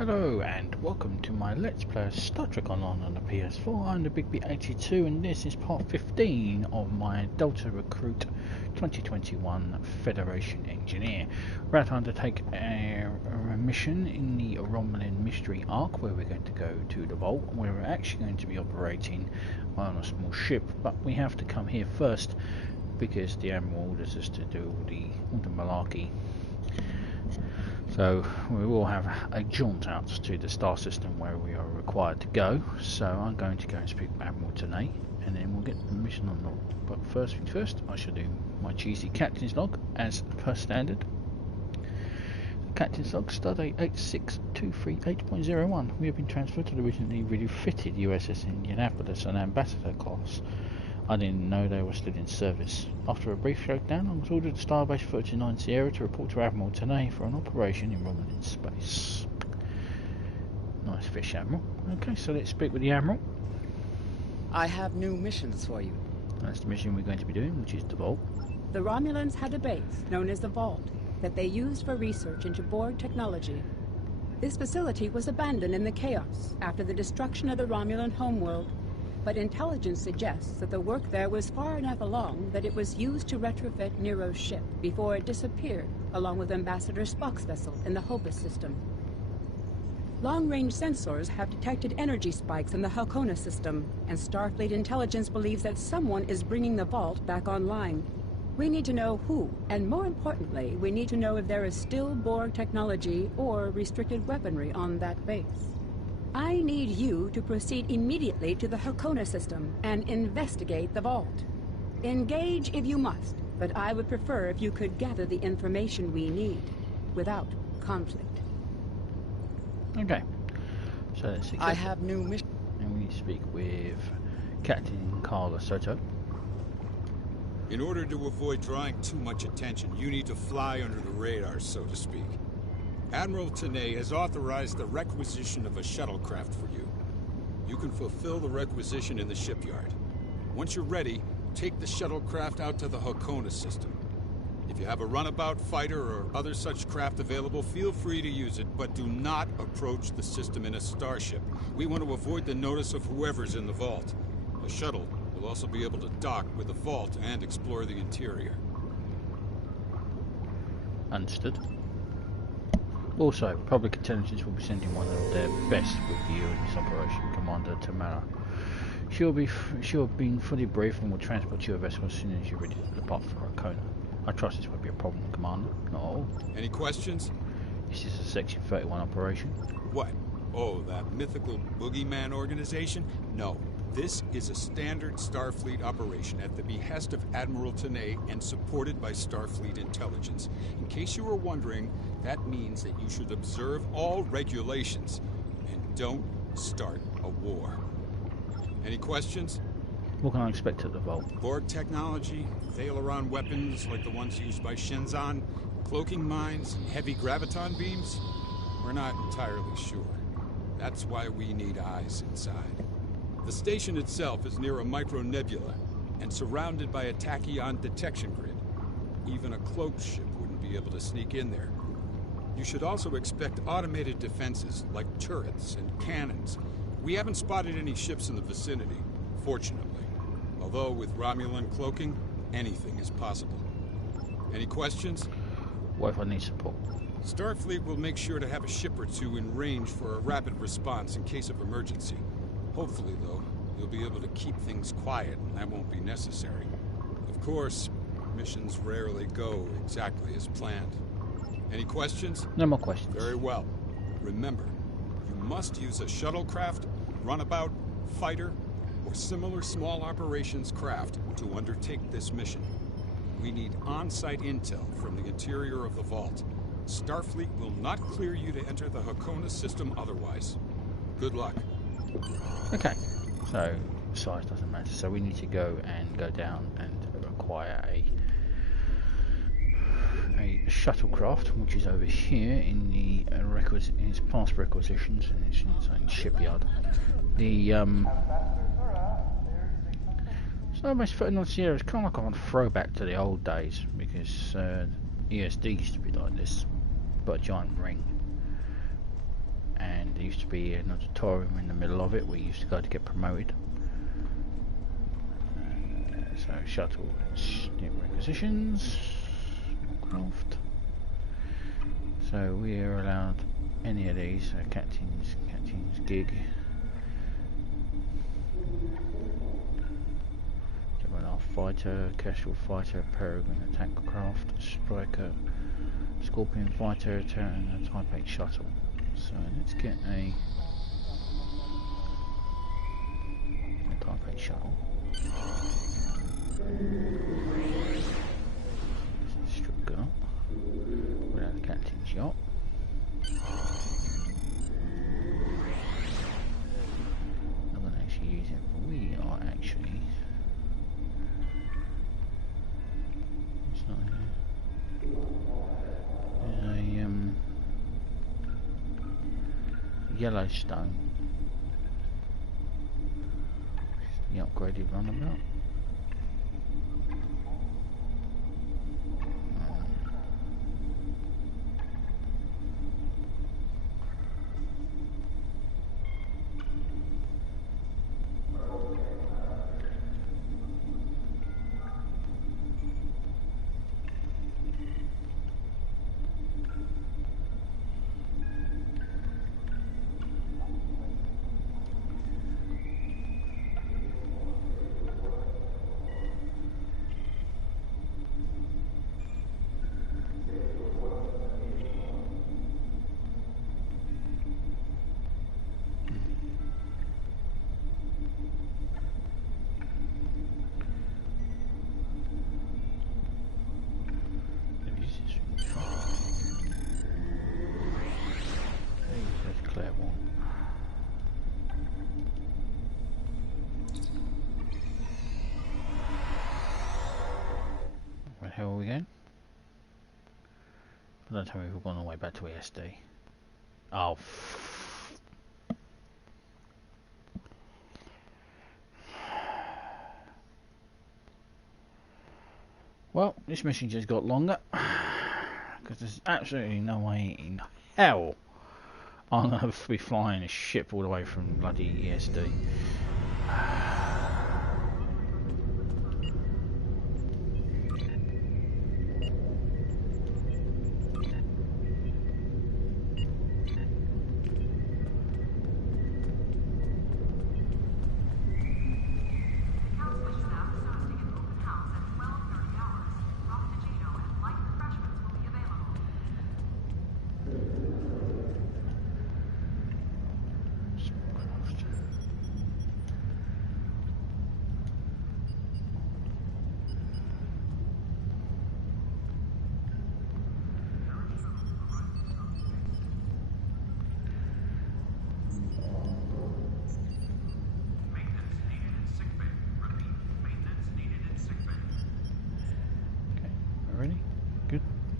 Hello and welcome to my Let's Play Star Trek Online on the PS4. I'm the Big B82 and this is part 15 of my Delta Recruit 2021 Federation Engineer. We're about to undertake a mission in the Romulan Mystery Arc where we're going to go to the Vault, where we're actually going to be operating on a small ship, but we have to come here first because the Admiral orders us to do all the malarkey. So we will have a jaunt out to the star system where we are required to go. So I'm going to go and speak with Admiral T'nae, and then we'll get the mission on log. But first things first, I shall do my cheesy captain's log as per standard. Captain's log, Stardate 8623.8.01. We have been transferred to the recently refitted USS Indianapolis, an ambassador class. I didn't know they were still in service. After a brief shakedown, I was ordered to Starbase 39 Sierra to report to Admiral T'nae for an operation in Romulan Space. Nice fish, Admiral. Okay, so let's speak with the Admiral. I have new missions for you. That's the mission we're going to be doing, which is the Vault. The Romulans had a base, known as the Vault, that they used for research into Borg technology. This facility was abandoned in the chaos after the destruction of the Romulan homeworld. But intelligence suggests that the work there was far enough along that it was used to retrofit Nero's ship before it disappeared, along with Ambassador Spock's vessel in the Hobus system. Long-range sensors have detected energy spikes in the Halcona system, and Starfleet intelligence believes that someone is bringing the Vault back online. We need to know who, and more importantly, we need to know if there is still Borg technology or restricted weaponry on that base. I need you to proceed immediately to the Halcona system and investigate the Vault. Engage if you must, but I would prefer if you could gather the information we need without conflict. Okay, so let's see. I have new mission. And we speak with Captain Carla Soto. In order to avoid drawing too much attention, you need to fly under the radar, so to speak. Admiral T'nae has authorized the requisition of a shuttlecraft for you. You can fulfill the requisition in the shipyard. Once you're ready, take the shuttlecraft out to the Halcona system. If you have a runabout fighter or other such craft available, feel free to use it, but do not approach the system in a starship. We want to avoid the notice of whoever's in the Vault. The shuttle will also be able to dock with the Vault and explore the interior. Understood. Also, Public Intelligence will be sending one of their best with you in this operation, Commander Tamara. She'll be fully briefed and will transport your vessel as soon as you're ready to depart for Halcona. I trust this won't be a problem, Commander. Not at all. Any questions? This is a Section 31 operation. What? Oh, that mythical boogeyman organization? No. This is a standard Starfleet operation at the behest of Admiral T'nae and supported by Starfleet intelligence. In case you were wondering, that means that you should observe all regulations and don't start a war. Any questions? What can I expect at the Vault? Borg technology, Thalaron weapons like the ones used by Shenzan, cloaking mines, and heavy graviton beams? We're not entirely sure. That's why we need eyes inside. The station itself is near a micronebula and surrounded by a tachyon detection grid. Even a cloaked ship wouldn't be able to sneak in there. You should also expect automated defenses like turrets and cannons. We haven't spotted any ships in the vicinity, fortunately. Although with Romulan cloaking, anything is possible. Any questions? What if I need support? Starfleet will make sure to have a ship or two in range for a rapid response in case of emergency. Hopefully, though, you'll be able to keep things quiet and that won't be necessary. Of course, missions rarely go exactly as planned. Any questions? No more questions. Very well. Remember, you must use a shuttlecraft, runabout, fighter, or similar small operations craft to undertake this mission. We need on-site intel from the interior of the Vault. Starfleet will not clear you to enter the Halcona system otherwise. Good luck. Okay, so size doesn't matter. So we need to go down and acquire a shuttlecraft, which is over here in the in its past requisitions and its own shipyard. The Starbase 39 Sierra is kind of like a throwback to the old days because ESD used to be like this, but a giant ring. And there used to be an auditorium in the middle of it where you used to go to get promoted. So Shuttle Requisitions, craft. So we are allowed any of these. Captain's gig. Fighter, casual fighter, peregrine attack craft, striker, scorpion fighter, Terran, and a Type 8 shuttle. So let's get a Type 8 shuttle. Strip girl without the captain's yacht. I'm going to actually use it, but we are actually. Yellowstone, the upgraded runabout. Where the hell are we going? Don't tell me we've gone all the way back to ESD. Oh. Well, this mission just got longer. Because there's absolutely no way in hell I'm going to be flying a ship all the way from bloody ESD.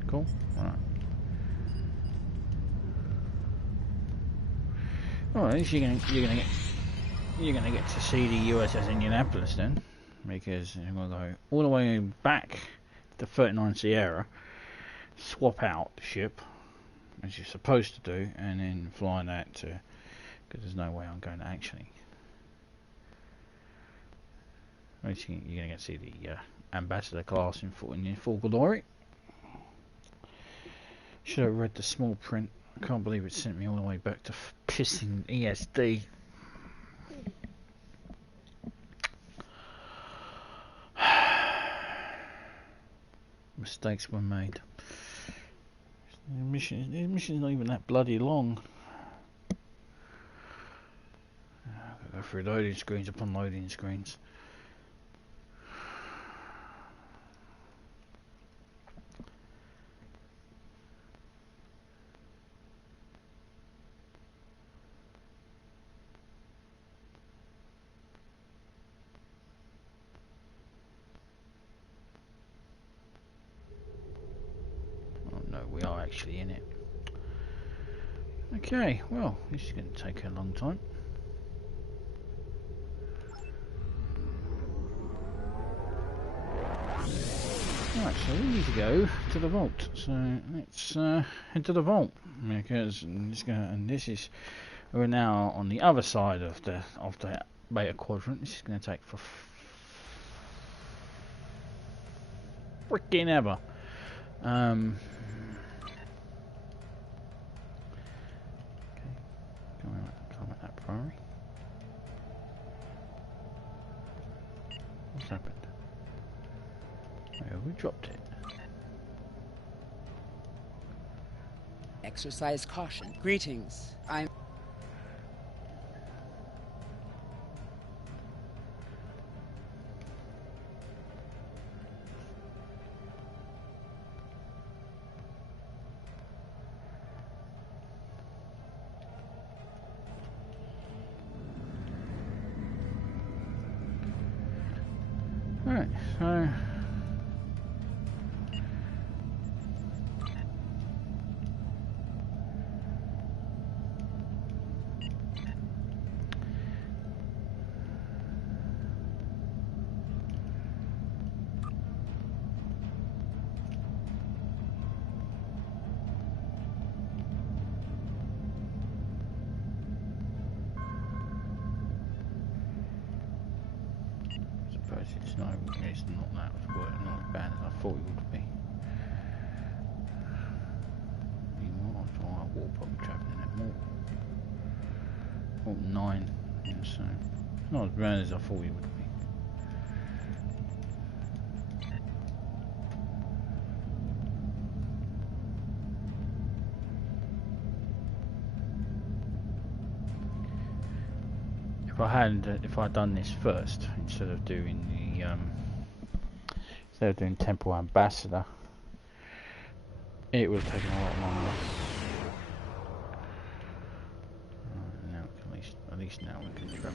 Cool. Alright. Well, at least you're gonna get to see the USS Indianapolis then, because we're gonna go all the way back to 39 Sierra, swap out the ship as you're supposed to do, and then fly that to. Because there's no way I'm going to actually. At least you're gonna get to see the Ambassador class in full glory. Should have read the small print. I can't believe it sent me all the way back to pissing ESD. Mistakes were made. The mission's not even that bloody long. I've got to go through loading screens upon loading screens. Actually in it. Okay, well, this is going to take a long time. Right, so we need to go to the vault. So let's head to the vault because this is We're now on the other side of the beta quadrant. This is going to take for freaking ever. Okay. Come at that primary. What's happened? We dropped it. Exercise caution. Greetings. I'm... Alright, so... It's not that working not as bad as I thought it would be. Anymore, I thought I warp up travelling at warp 9, yeah, so it's not as bad as I thought it would be. If I'd done this first instead of doing Temple Ambassador, it would have taken a lot longer. Now at least now we can travel.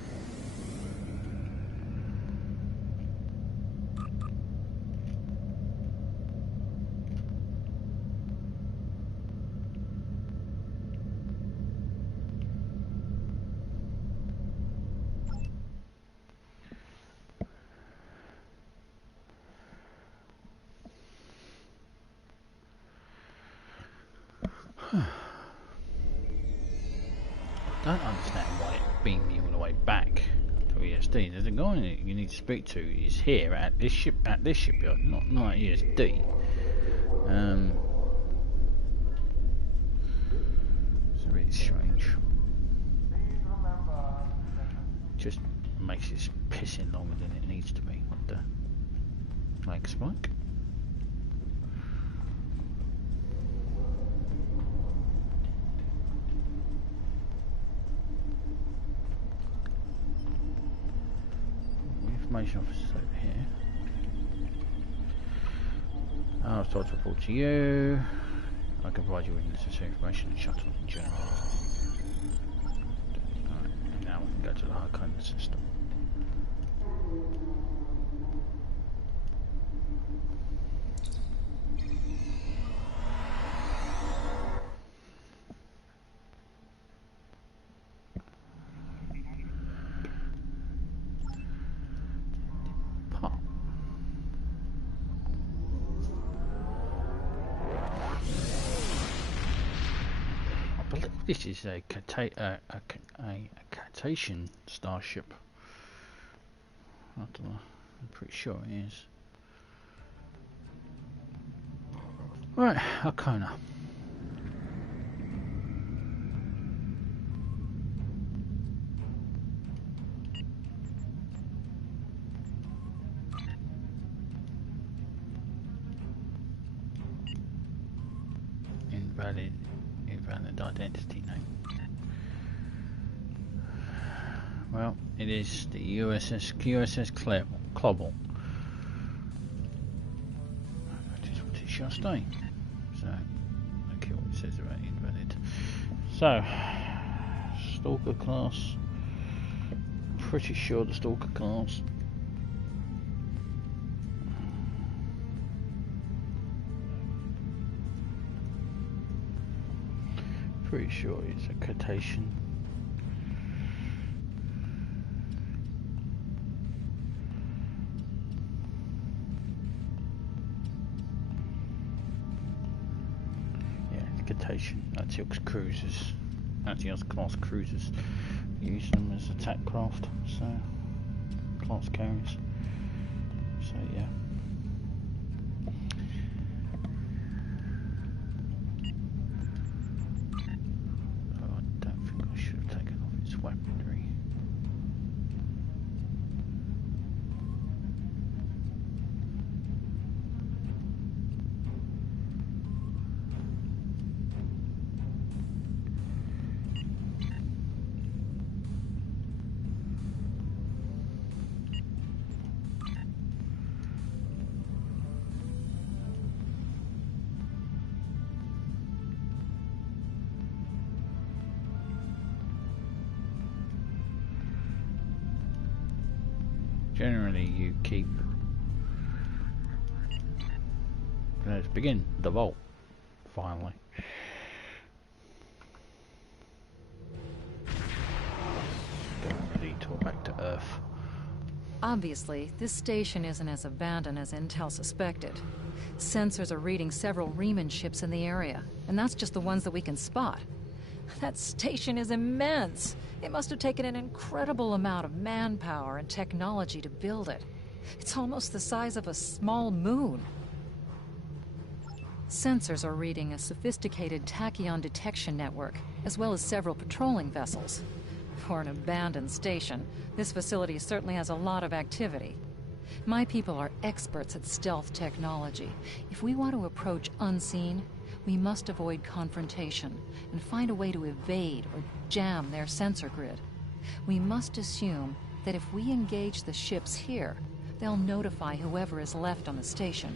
I don't understand why it beamed me all the way back to ESD. There's a guy you need to speak to. He's here at this shipyard, not at ESD. It's a bit strange. Just makes it pissing longer than it needs to be. What the? Like spike? Information officers over here. I'll start to report to you. I can provide you with necessary information on shuttle in general. Alright, now we can go to the Harkonnen system. This is a Cartesian starship. I don't know. I'm pretty sure it is. Right, Arcona. Invalid identity name. Well, it is the USS Clobble. That is what it shall stay. So, okay, what it says about invalid. So, Stalker class. Pretty sure the Stalker class. Pretty sure it's a Cartesian. Yeah, it's Cartesian. That's Ilk's cruisers. anti-class cruisers. Use them as attack craft, so class carriers. So yeah. Oh, I don't think I should have taken off its weaponry. Generally you keep... Let's begin the vault, finally. Don't really talk back to Earth. Obviously, this station isn't as abandoned as Intel suspected. Sensors are reading several Riemann ships in the area, and that's just the ones that we can spot. That station is immense. It must have taken an incredible amount of manpower and technology to build it. It's almost the size of a small moon. Sensors are reading a sophisticated tachyon detection network, as well as several patrolling vessels. For an abandoned station, this facility certainly has a lot of activity. My people are experts at stealth technology. If we want to approach unseen, we must avoid confrontation and find a way to evade or jam their sensor grid. We must assume that if we engage the ships here, they'll notify whoever is left on the station,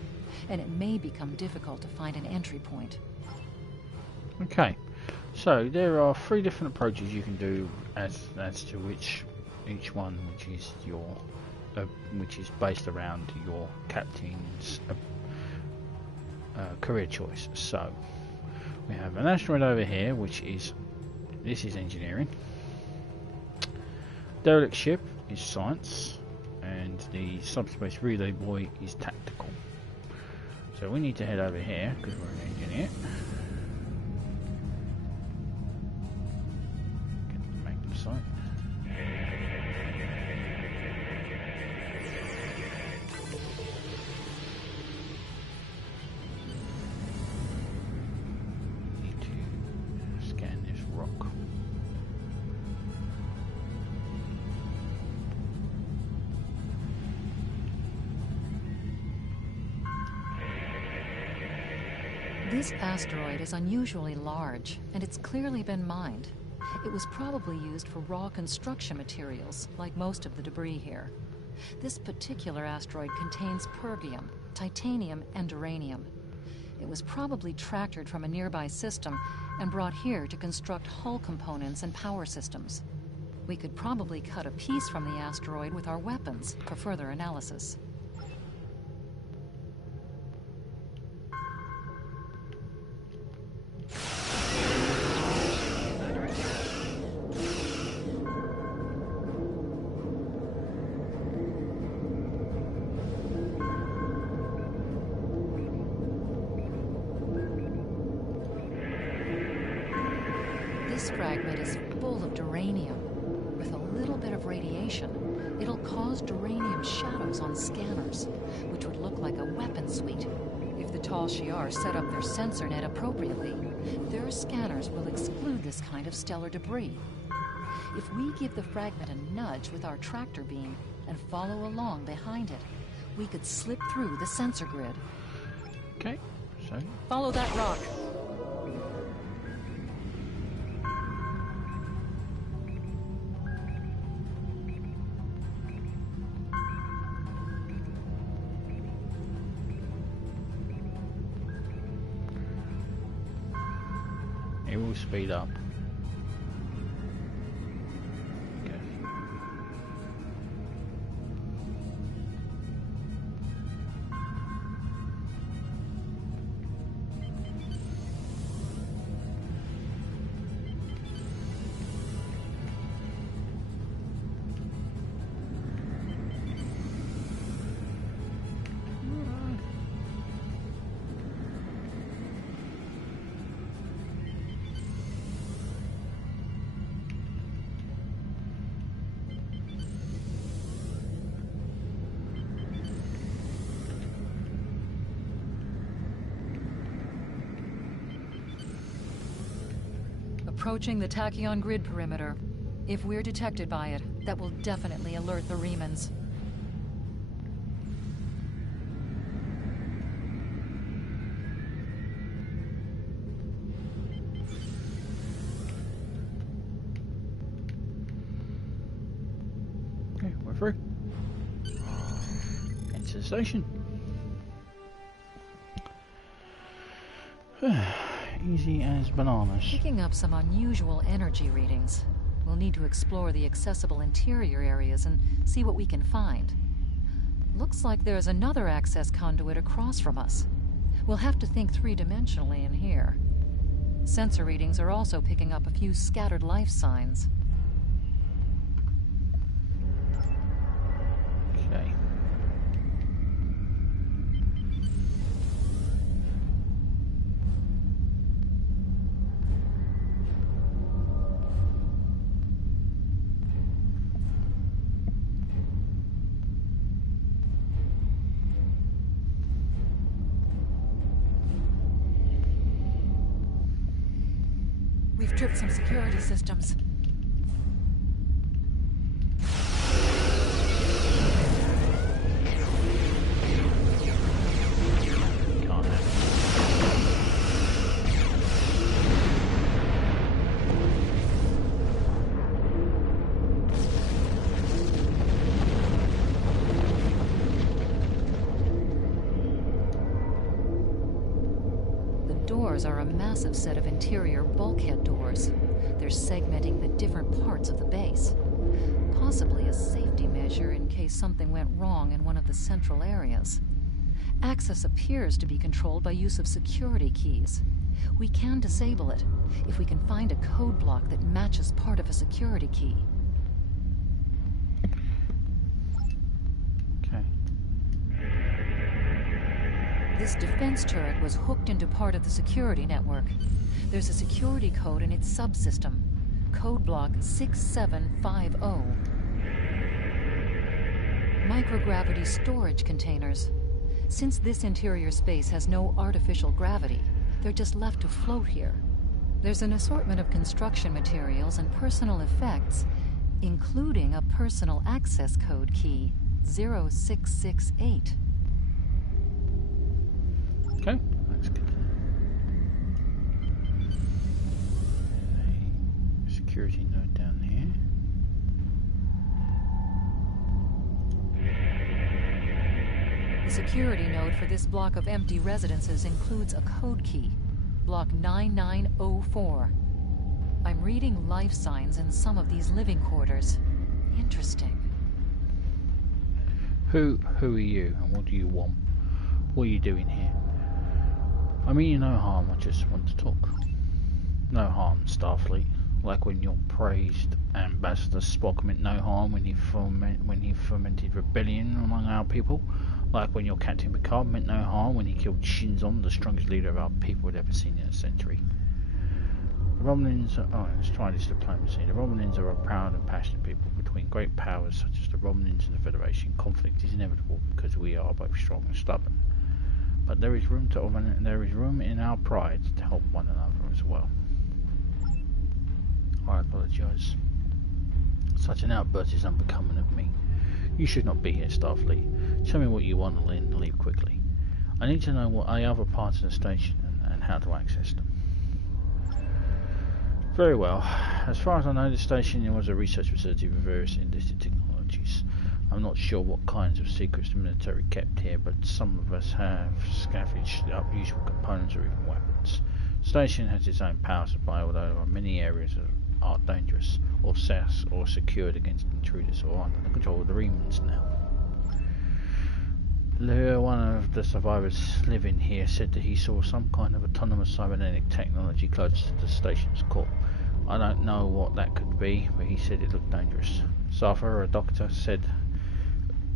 and it may become difficult to find an entry point. Okay, so there are 3 different approaches you can do as to which each one, which is your which is based around your captain's career choice. So we have an asteroid over here, which is engineering. Derelict ship is science, and the subspace relay buoy is tactical. So we need to head over here because we're an engineer. Get the magnum sight. This asteroid is unusually large, and it's clearly been mined. It was probably used for raw construction materials, like most of the debris here. This particular asteroid contains pergium, titanium, and uranium. It was probably tractored from a nearby system and brought here to construct hull components and power systems. We could probably cut a piece from the asteroid with our weapons for further analysis. This fragment is full of duranium. With a little bit of radiation, it'll cause duranium shadows on scanners, which would look like a weapon suite. If the Tal Shiar set up their sensor net appropriately, their scanners will exclude this kind of stellar debris. If we give the fragment a nudge with our tractor beam and follow along behind it, we could slip through the sensor grid. Okay, so Follow that rock. it will speed up. Okay. approaching the tachyon grid perimeter. If we're detected by it, that will definitely alert the Remans. Okay, we're through. Enter the station. Easy as bananas. Picking up some unusual energy readings. We'll need to explore the accessible interior areas and see what we can find. Looks like there's another access conduit across from us. We'll have to think three-dimensionally in here. Sensor readings are also picking up a few scattered life signs. Okay. We've tripped some security systems. Can't have it. The doors are a massive set of interior bulkhead doors. They're segmenting the different parts of the base. Possibly a safety measure in case something went wrong in one of the central areas. Access appears to be controlled by use of security keys. We can disable it if we can find a code block that matches part of a security key. Okay. This defense turret was hooked into part of the security network. There's a security code in its subsystem. Code block 6750. Microgravity storage containers. Since this interior space has no artificial gravity, they're just left to float here. There's an assortment of construction materials and personal effects, including a personal access code key, 0668. Okay, that's good. A security node down here. The security node for this block of empty residences includes a code key, block 9904. I'm reading life signs in some of these living quarters. Interesting. Who are you and what do you want? What are you doing here? I mean you no harm, I just want to talk. No harm, Starfleet. Like when your praised Ambassador Spock meant no harm when he fomented rebellion among our people. Like when your Captain Picard meant no harm when he killed Shinzon, the strongest leader of our people had ever seen in a century. The Romulans let's try this diplomacy. The Romulans are a proud and passionate people. Between great powers such as the Romulans and the Federation, conflict is inevitable because we are both strong and stubborn. But there is room in our pride to help one another as well. I apologise. Such an outburst is unbecoming of me. You should not be here, Starfleet. Tell me what you want and leave quickly. I need to know what other parts of the station and how to access them. Very well. As far as I know, the station was a research facility with various enlisted technologies. I'm not sure what kinds of secrets the military kept here, but some of us have scavenged up useful components or even weapons. The station has its own power supply, although there are many areas that are dangerous, or secured against intruders, or under the control of the Remans now. One of the survivors living here said that he saw some kind of autonomous cybernetic technology close to the station's core. I don't know what that could be, but he said it looked dangerous. Safa, a doctor, said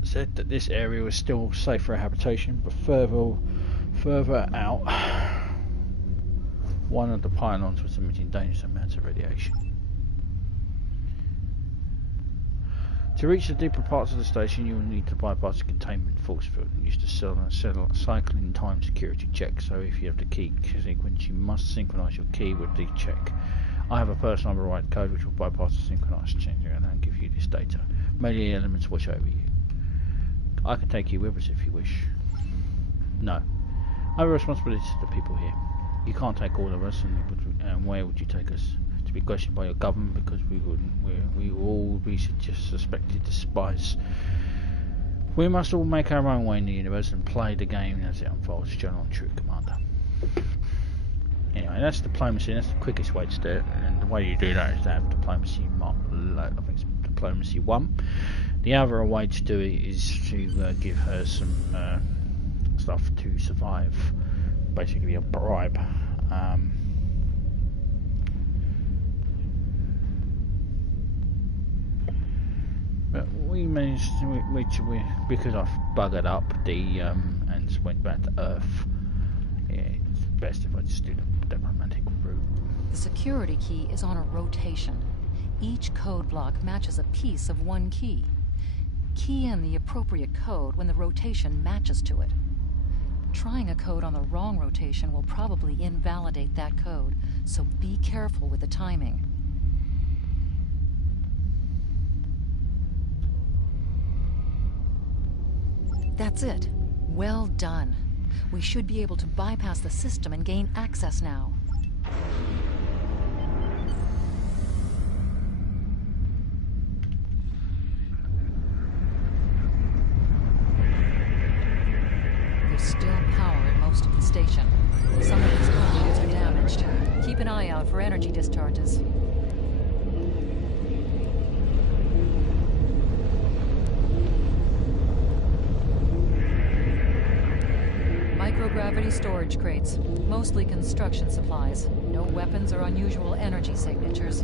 that this area was still safe for habitation, but further out, one of the pylons was emitting dangerous amounts of radiation. To reach the deeper parts of the station, you will need to bypass the containment force field and use the cycling time security check. So if you have the key sequence, you must synchronize your key with the check. I have a personal override code which will bypass the synchronized changer and give you this data. Mainly elements watch over you. I can take you with us if you wish. No. I have a responsibility to the people here. You can't take all of us, and where would you take us? To be questioned by your government because we will all be just suspected of spies. We must all make our own way in the universe and play the game as it unfolds. General True Commander. Anyway, that's diplomacy. That's the quickest way to do it, and the way you do that is to have diplomacy mark. I think it's diplomacy 1. The other way to do it is to give her some stuff to survive, basically a bribe. But we managed to, because I've buggered up the and went back to Earth. Yeah, it's best if I just do the diplomatic route. The security key is on a rotation. Each code block matches a piece of one key. Key in the appropriate code when the rotation matches to it. Trying a code on the wrong rotation will probably invalidate that code, so be careful with the timing. That's it. Well done. We should be able to bypass the system and gain access now. There's still power in most of the station. Some of these conduits are damaged. Keep an eye out for energy discharges. Microgravity storage crates, mostly construction supplies. No weapons or unusual energy signatures.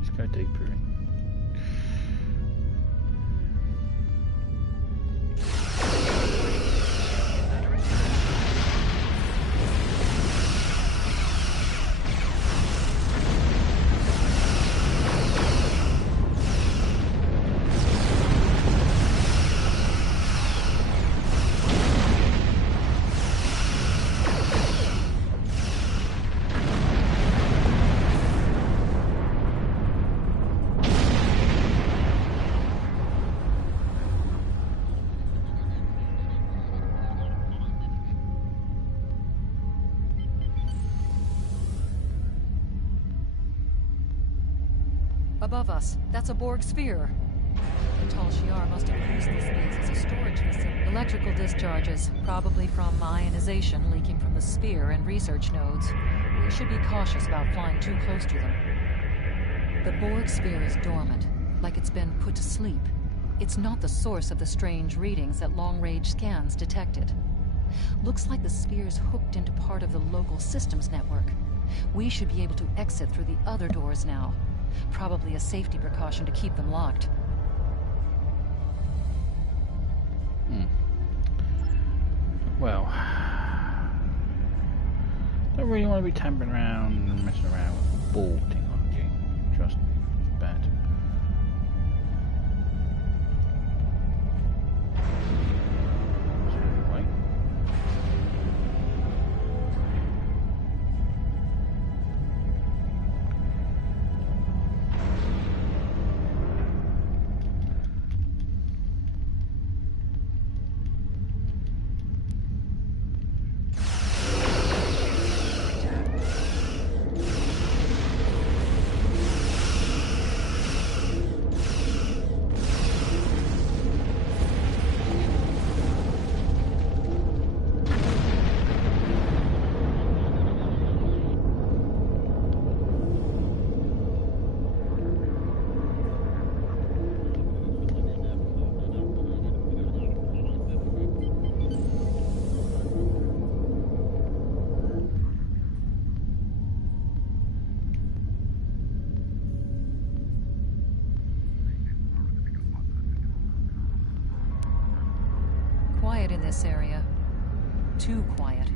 Let's go deeper in. Above us, that's a Borg sphere. The Tal Shiar must have used this space as a storage facility. Electrical discharges, probably from ionization leaking from the sphere and research nodes. We should be cautious about flying too close to them. The Borg sphere is dormant, like it's been put to sleep. It's not the source of the strange readings that long-range scans detected. Looks like the sphere's hooked into part of the local systems network. We should be able to exit through the other doors now. Probably a safety precaution to keep them locked. Well, don't really want to be tampering around and messing around with ball technology. Trust me, it's bad. Wait. Quiet in this area. Too quiet.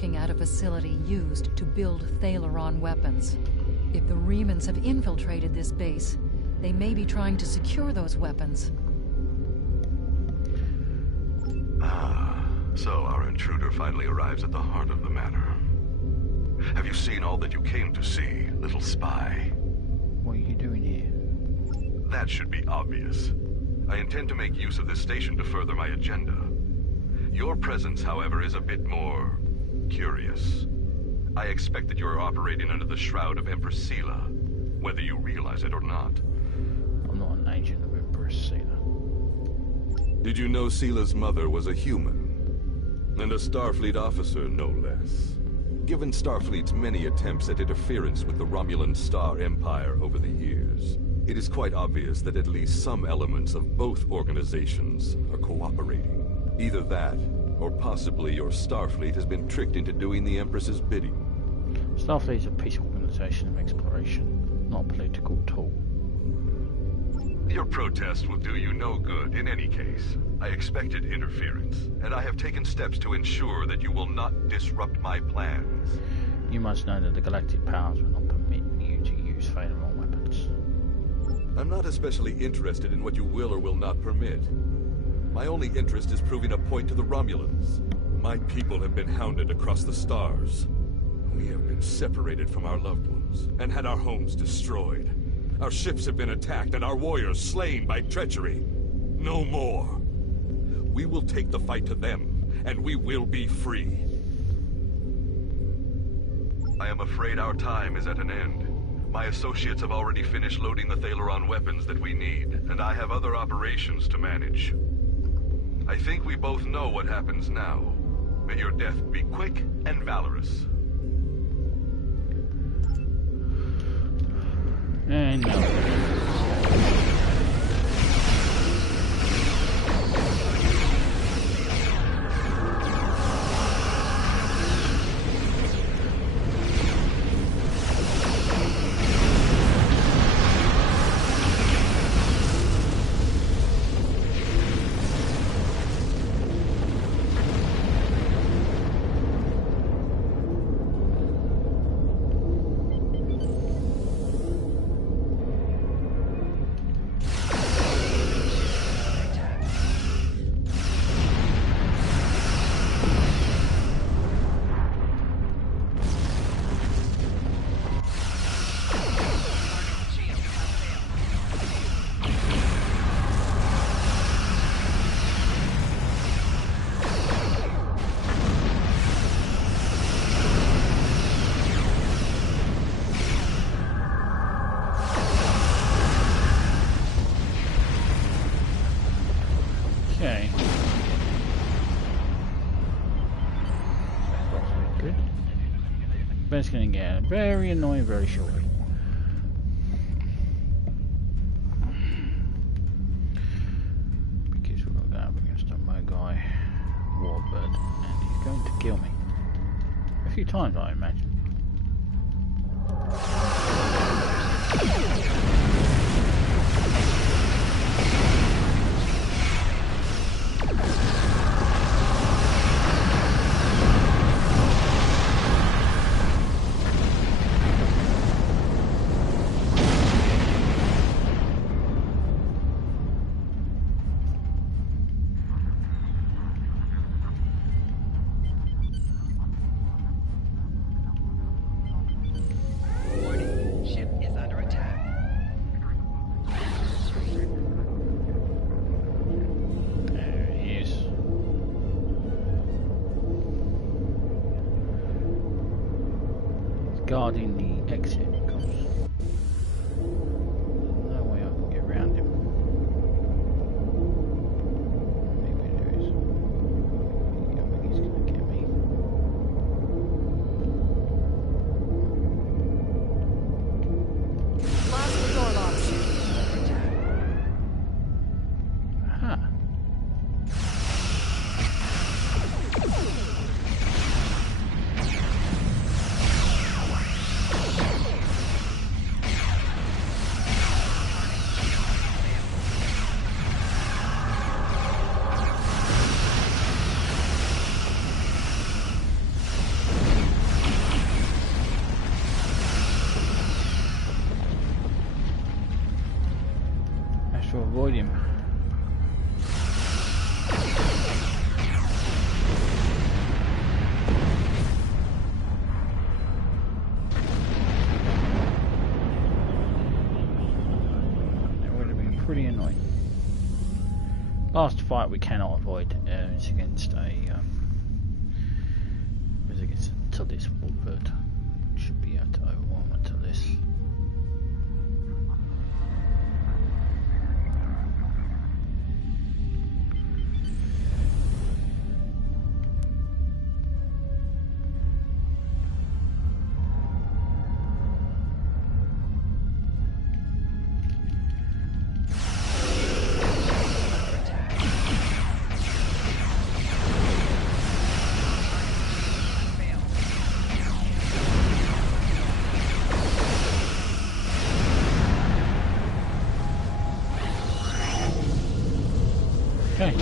looking at a facility used to build Thalaron weapons. If the Remans have infiltrated this base, they may be trying to secure those weapons. So our intruder finally arrives at the heart of the matter. Have you seen all that you came to see, little spy? What are you doing here? That should be obvious. I intend to make use of this station to further my agenda. Your presence, however, is a bit more curious. I expect that you are operating under the shroud of Empress Sela, whether you realize it or not. I'm not an agent of Empress Sela. Did you know Sela's mother was a human? And a Starfleet officer, no less. Given Starfleet's many attempts at interference with the Romulan Star Empire over the years, it is quite obvious that at least some elements of both organizations are cooperating. Either that, or possibly your Starfleet has been tricked into doing the Empress's bidding. Starfleet is a peace organization of exploration, not a political tool. Your protest will do you no good in any case. I expected interference, and I have taken steps to ensure that you will not disrupt my plans. You must know that the galactic powers will not permit you to use Thalaron weapons. I'm not especially interested in what you will or will not permit. My only interest is proving a point to the Romulans. My people have been hounded across the stars. We have been separated from our loved ones, and had our homes destroyed. Our ships have been attacked, and our warriors slain by treachery. No more. We will take the fight to them, and we will be free. I am afraid our time is at an end. My associates have already finished loading the Thalaron weapons that we need, and I have other operations to manage. I think we both know what happens now. May your death be quick and valorous. And no. Okay. Good. But it's going to get very annoying very shortly. Because we've got to go up against a Mogai warbird, and he's going to kill me. A few times, I imagine. Guarding the exit, because there's no way I can get around him. Maybe there is. I think he's going to get me. Blast the door locks. Aha. avoid him. That would have been pretty annoying. Last fight we cannot avoid. It's against a it's against a Tillis warbird. Should be able to overwhelm a Tillis. Okay.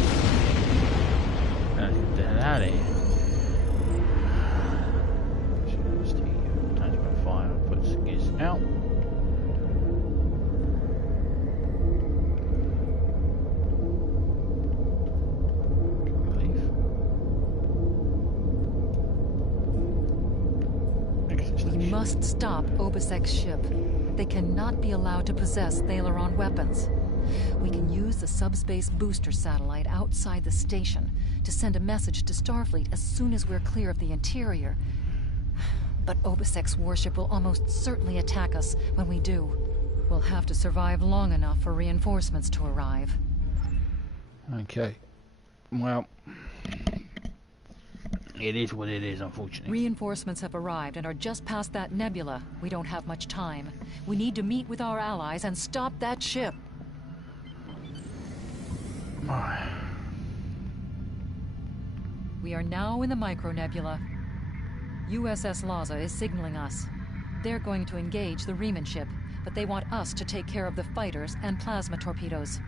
Let's get the hell out of here. Choose the attachment fire, puts gears out. Can we leave? We must stop Obisek's ship. They cannot be allowed to possess Thalaron weapons. We can use the subspace booster satellite outside the station to send a message to Starfleet as soon as we're clear of the interior. But Obisek's warship will almost certainly attack us when we do. We'll have to survive long enough for reinforcements to arrive. Okay. Well, it is what it is, unfortunately. Reinforcements have arrived and are just past that nebula. We don't have much time. We need to meet with our allies and stop that ship. We are now in the micronebula. USS Laza is signaling us. They're going to engage the Riemann ship, but they want us to take care of the fighters and plasma torpedoes.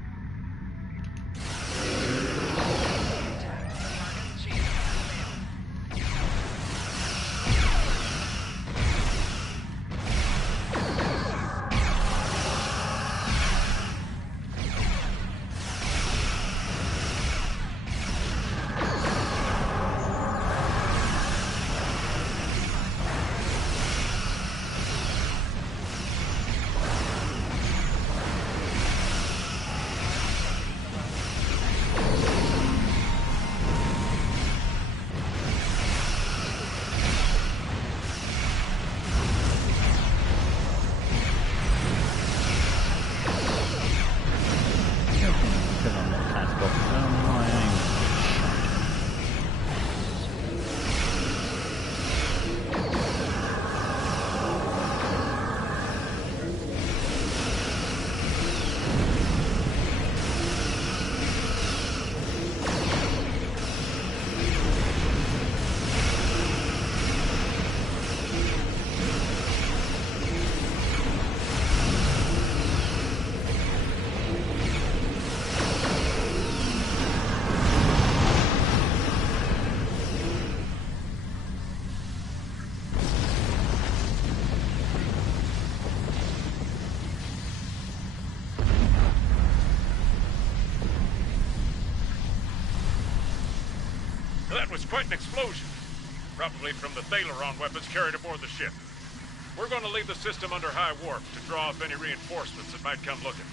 That was quite an explosion. Probably from the Thalaron weapons carried aboard the ship. We're going to leave the system under high warp to draw off any reinforcements that might come looking.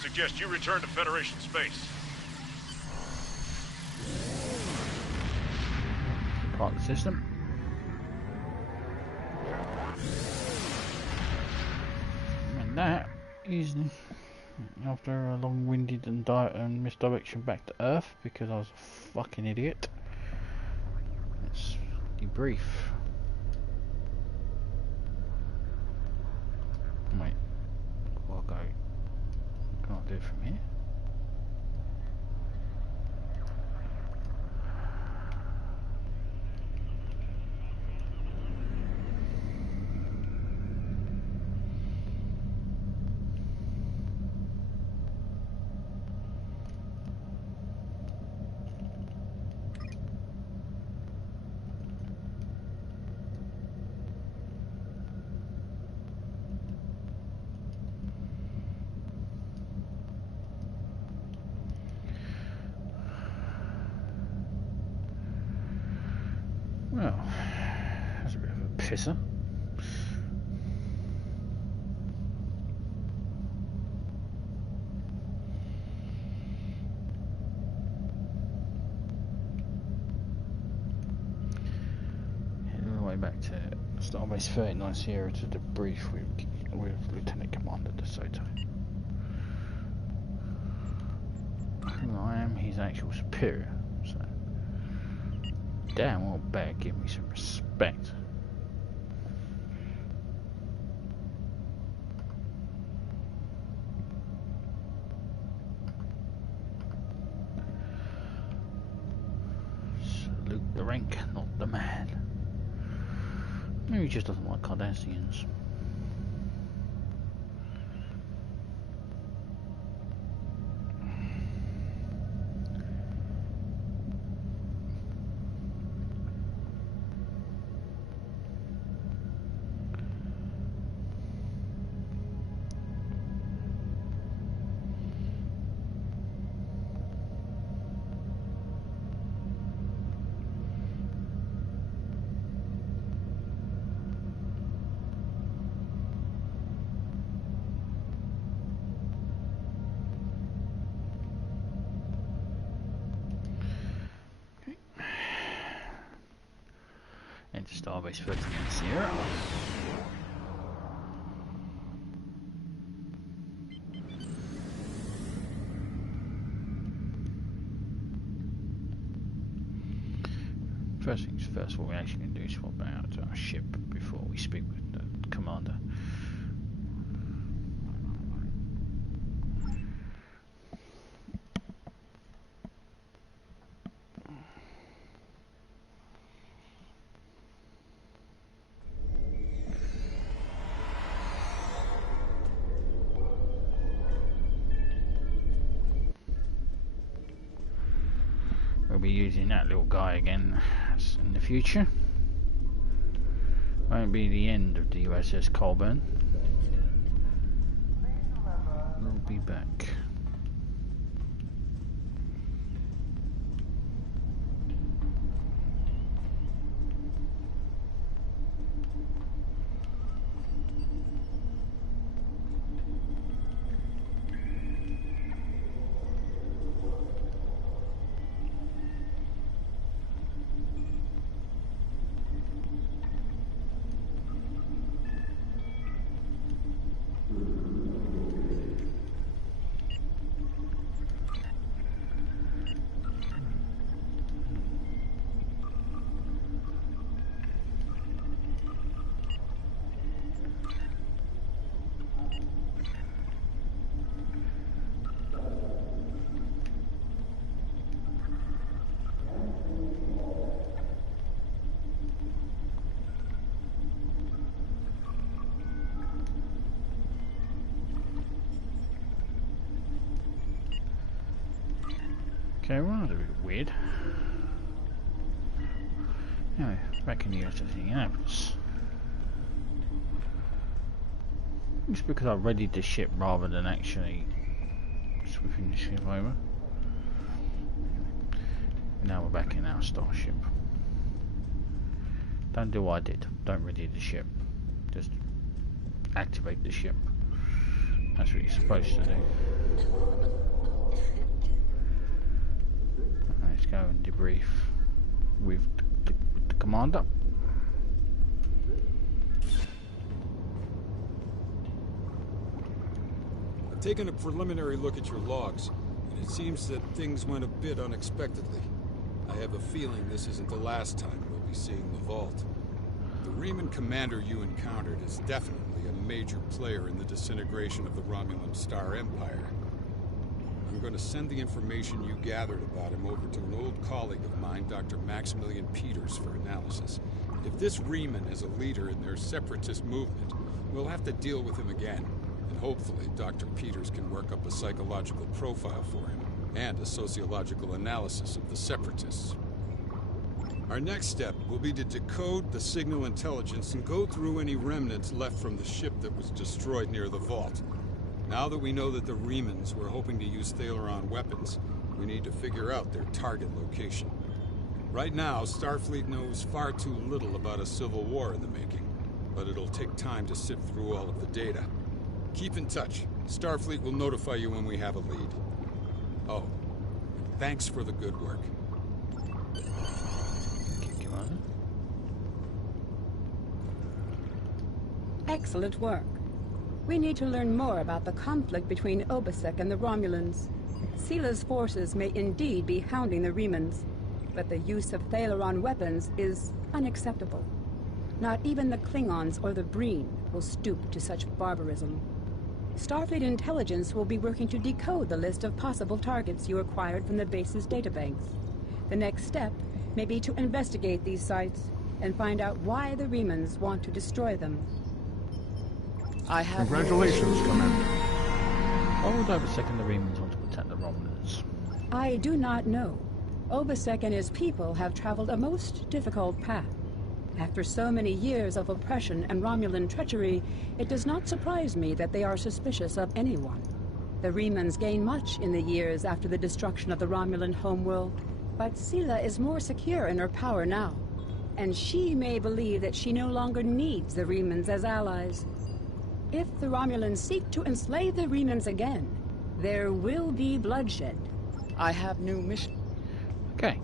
Suggest you return to Federation space. Part of the system. And that is after a long-winded and misdirection back to Earth because I was a fucking idiot. Let's debrief. Wait, I'll go. Can't do it from here. pisser. Heading all the way back to Starbase 39 Sierra to debrief with Lieutenant Commander DeSoto. I am his actual superior, so damn well better give me some respect. Salute the rank, not the man. Maybe he just doesn't like Cardassians. Into Starbase 39 Sierra. First things first, what we're actually going to do is swap out our ship before we speak with the commander. We'll be using that little guy again in the future. Won't be the end of the USS Colburn. We'll be back. Okay, well, that's a bit weird. Anyway, back in the USS Indianapolis. It's because I readied the ship rather than actually sweeping the ship over. Now we're back in our starship. Don't do what I did. Don't ready the ship. Just activate the ship. That's what you're supposed to do. Let's go and debrief with the commander. I've taken a preliminary look at your logs, and it seems that things went a bit unexpectedly. I have a feeling this isn't the last time we'll be seeing the vault. The Romulan commander you encountered is definitely a major player in the disintegration of the Romulan Star Empire. I'm going to send the information you gathered about him over to an old colleague of mine, Dr. Maximilian Peters, for analysis. If this Reman is a leader in their separatist movement, we'll have to deal with him again. And hopefully Dr. Peters can work up a psychological profile for him, and a sociological analysis of the separatists. Our next step will be to decode the signal intelligence and go through any remnants left from the ship that was destroyed near the vault. Now that we know that the Remans were hoping to use Thalaron weapons, we need to figure out their target location. Right now, Starfleet knows far too little about a civil war in the making, but it'll take time to sift through all of the data. Keep in touch. Starfleet will notify you when we have a lead. Oh, thanks for the good work. Thank you, Commander. Excellent work. We need to learn more about the conflict between Obasek and the Romulans. Sila's forces may indeed be hounding the Remans, but the use of Thalaron weapons is unacceptable. Not even the Klingons or the Breen will stoop to such barbarism. Starfleet intelligence will be working to decode the list of possible targets you acquired from the base's databanks. The next step may be to investigate these sites and find out why the Remans want to destroy them. I have... Congratulations, Commander. Why would Obasek and the Remans want to attack the Romulans? I do not know. Obasek and his people have traveled a most difficult path. After so many years of oppression and Romulan treachery, it does not surprise me that they are suspicious of anyone. The Remans gained much in the years after the destruction of the Romulan homeworld, but Sila is more secure in her power now, and she may believe that she no longer needs the Remans as allies. If the Romulans seek to enslave the Remans again, there will be bloodshed. I have new mission. Okay,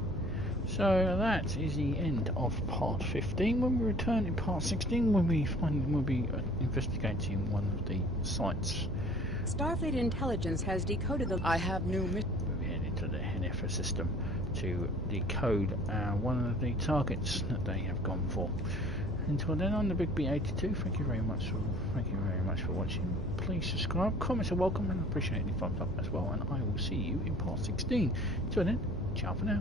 so that is the end of part 15. When we return in part 16, we'll be investigating one of the sites. Starfleet intelligence has decoded the... I have new mission. We'll be heading to the NFA system to decode one of the targets that they have gone for. Until then, I'm the Big B82. Thank you very much for watching. Please subscribe. Comments are welcome, and I appreciate any thumbs up as well. And I will see you in part 16. Until then, ciao for now.